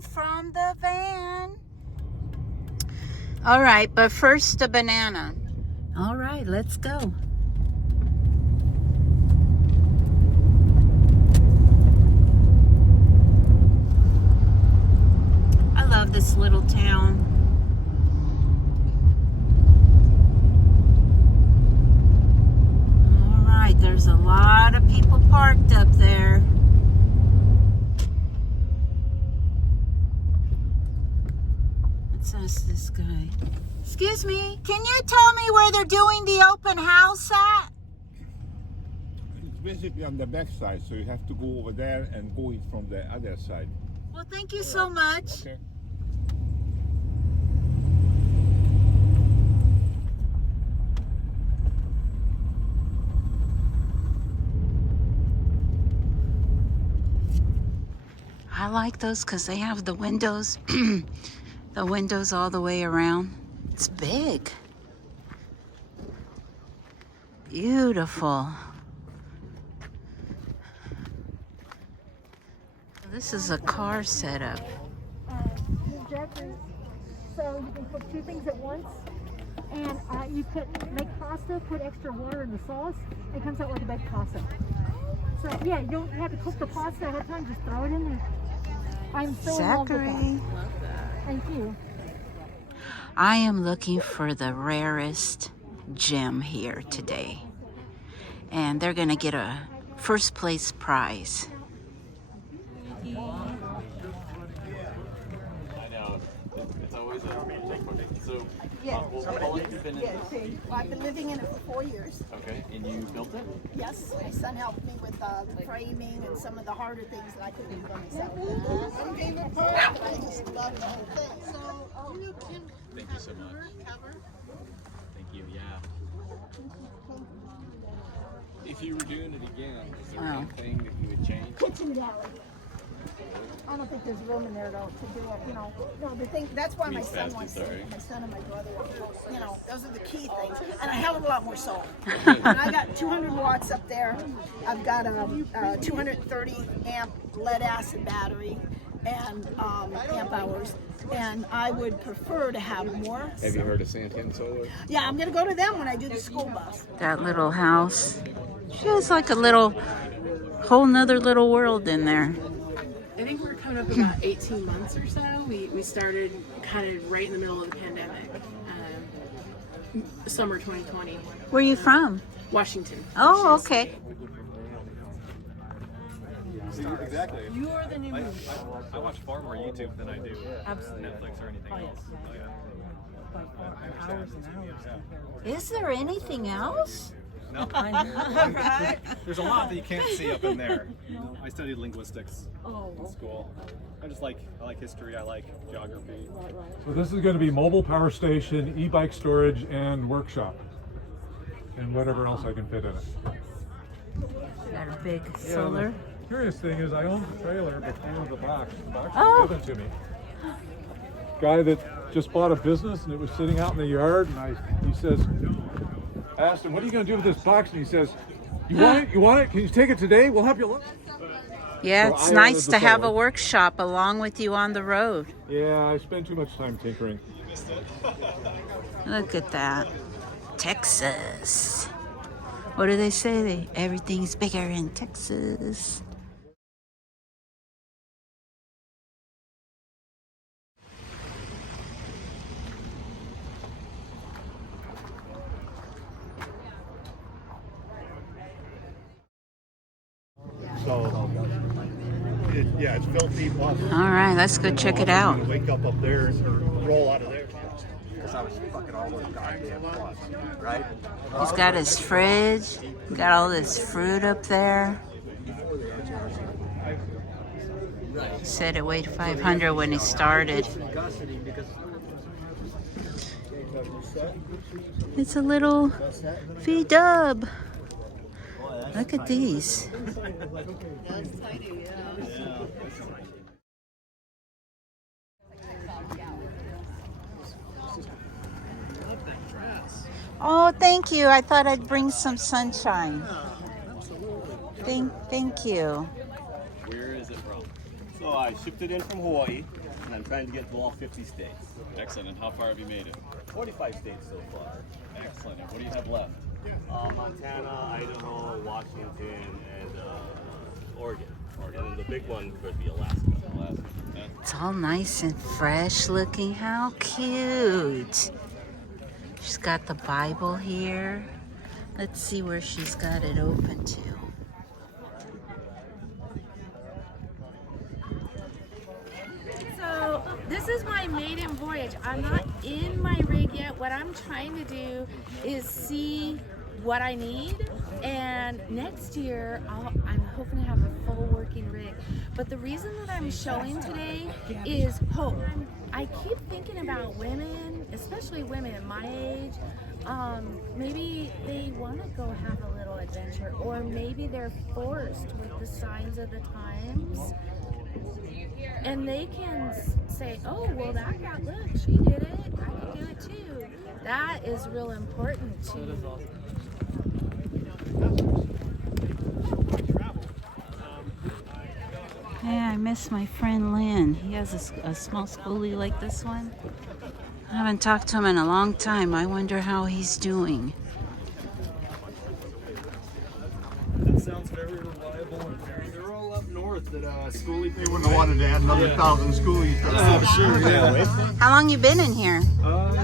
view from the van. All right, but first a banana. All right, let's go. I love this little town. All right, there's a lot of people parked up there. Let's ask this guy. Excuse me, can you tell me where they're doing the open house at? It's basically on the back side, so you have to go over there and go it from the other side. Well, thank you so much. Okay. I like those because they have the windows, the windows all the way around. It's big. Beautiful. This is a car setup. Jeffries, so you can cook two things at once, and you could make pasta, put extra water in the sauce, it comes out like a baked pasta. So yeah, you don't have to cook the pasta ahead of time, just throw it in there. I'm so in love with Zachary. that. Thank you. I am looking for the rarest gem here today. And they're gonna get a first place prize. I know. It's always a so. Yes. How long have you been in Yes. this? I've been living in it for 4 years. Okay, and you built it? Yes, my son helped me with the framing and some of the harder things that I couldn't do by myself. Some gave it part, but I just love the whole thing. So, you can Thank you so much. Thank you. Yeah. If you were doing it again, is there Wow. anything that you would change? kitchen galley. I don't think there's room in there though to do it, you know. No, the thing, that's why my son wants to, my son and my brother, you know, those are the key things. And a hell of a lot more solar. And I got 200 watts up there. I've got a 230 amp lead acid battery and amp hours. And I would prefer to have more. Have you heard of Santan Solar? Yeah, I'm gonna go to them when I do the school bus. That little house. She has like a little, whole nother little world in there. I think we're coming up about 18 months or so. We started kind of right in the middle of the pandemic, summer 2020, Where are you from? Washington. Oh, okay. Exactly. You are the new I watch far more YouTube than I do Netflix or anything else. Oh, yeah. Is there anything else? No. There's a lot that you can't see up in there. I studied linguistics in school. I like history, I like geography. So this is going to be mobile power station, e-bike storage, and workshop, and whatever else I can fit in it. Got a big solar. The curious thing is I owned the trailer before the box. The box Oh. was given to me. Guy that just bought a business and it was sitting out in the yard, and he says, I asked him, what are you going to do with this box? And he says, you want it? You want it? Can you take it today? We'll help you look. Yeah, So it's I nice ordered to the have a solar. workshop along with you on the road. Yeah, I spend too much time tinkering. Look at that. Texas. What do they say? Everything's bigger in Texas. So, yeah, it's filthy. Plus, All right, let's go check it out. wake up there or roll out of there. Because I was fucking all those goddamn plus, right? He's got his fridge, got all this fruit up there. He said it weighed 500 when he started. It's a little V-dub. Look at these. Oh, thank you. I thought I'd bring some sunshine. Thank you. Where is it from? So I shipped it in from Hawaii, and I'm trying to get to all 50 states. Excellent. And how far have you made it? 45 states so far. Excellent. And what do you have left? Montana, Idaho, Washington, and Oregon. And then the big one could be Alaska. Alaska. Okay. It's all nice and fresh looking. How cute. She's got the Bible here. Let's see where she's got it open to. So this is my maiden voyage. I'm not in my rig yet. What I'm trying to do is see what I need, and next year I'm hoping to have a full working rig. But the reason that I'm showing today is hope. I keep thinking about women, especially women my age. Maybe they want to go have a little adventure, or maybe they're forced with the signs of the times. And they can say, oh, well, that gal, look, she did it. I can do it too. That is real important to Yeah, I miss my friend Lynn. He has a small schoolie like this one. I haven't talked to him in a long time. I wonder how he's doing. That sounds very reliable and very. They're all up north at Schoolie. They wouldn't have wanted to add another 1,000 schoolies to that. Sure, yeah. How long you been in here?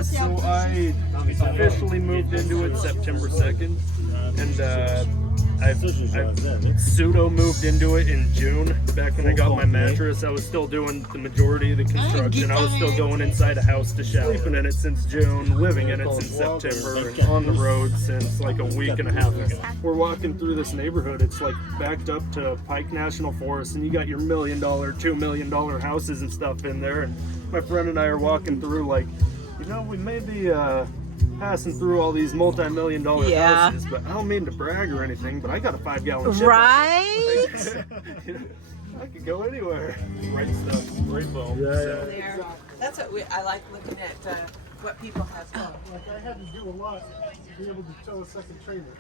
So I officially moved into it September 2nd, and I pseudo moved into it in June. Back when I got my mattress, I was still doing the majority of the construction. I was still going inside a house to shower. Sleeping in it since June, living in it since September, on the road since like a week and a half ago. We're walking through this neighborhood. It's like backed up to Pike National Forest, and you got your $1 million, $2 million houses and stuff in there. And my friend and I are walking through like, you know, we may be passing through all these multi-million-dollar houses, but I don't mean to brag or anything, but I got a 5-gallon ship. Right? I could go anywhere. Right stuff, great foam. There. That's what I like looking at what people have done. Like I had to do a lot to be able to tow a second trailer.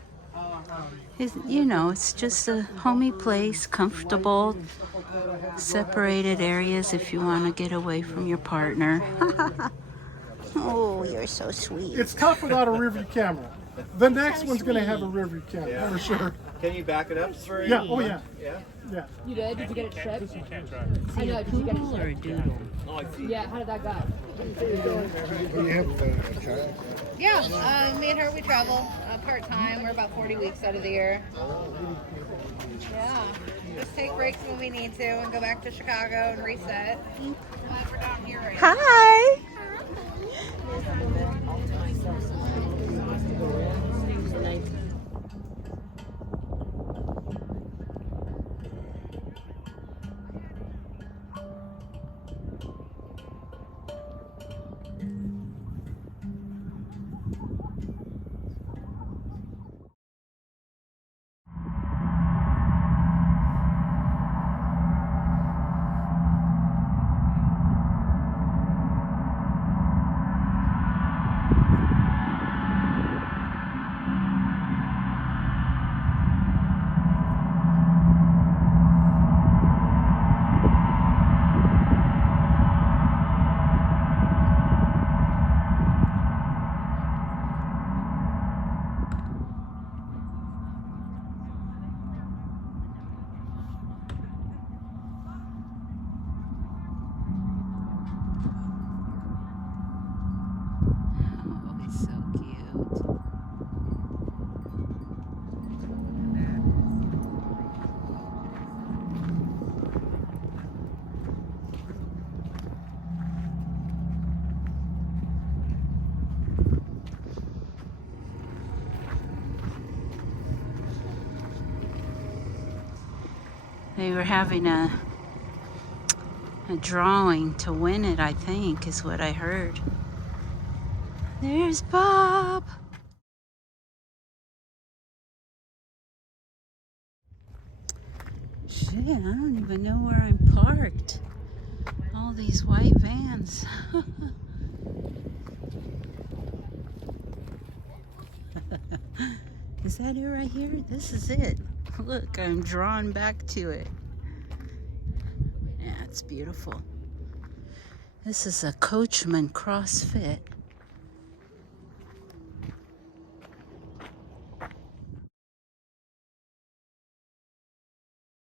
You know, it's just a homey place, comfortable, separated areas if you want to get away from your partner. Oh, you're so sweet. It's tough without a rear view camera. The next one's going to have a rear view camera, for sure. Can you back it up for Yeah, oh yeah. Yeah? Yeah. You did? Did you get it shipped? I know, did you get it shipped? Oh, I see. Yeah, how did that go? You have a child? Yeah, me and her, we travel part-time. We're about 40 weeks out of the year. Yeah, just take breaks when we need to and go back to Chicago and reset. Glad we're down here right now. Hi. They were having a drawing to win it, I think, is what I heard. There's Bob. Shit, I don't even know where I'm parked. All these white vans. Is that it right here? This is it. Look, I'm drawn back to it. Yeah, it's It's beautiful. This is a Coachman CrossFit.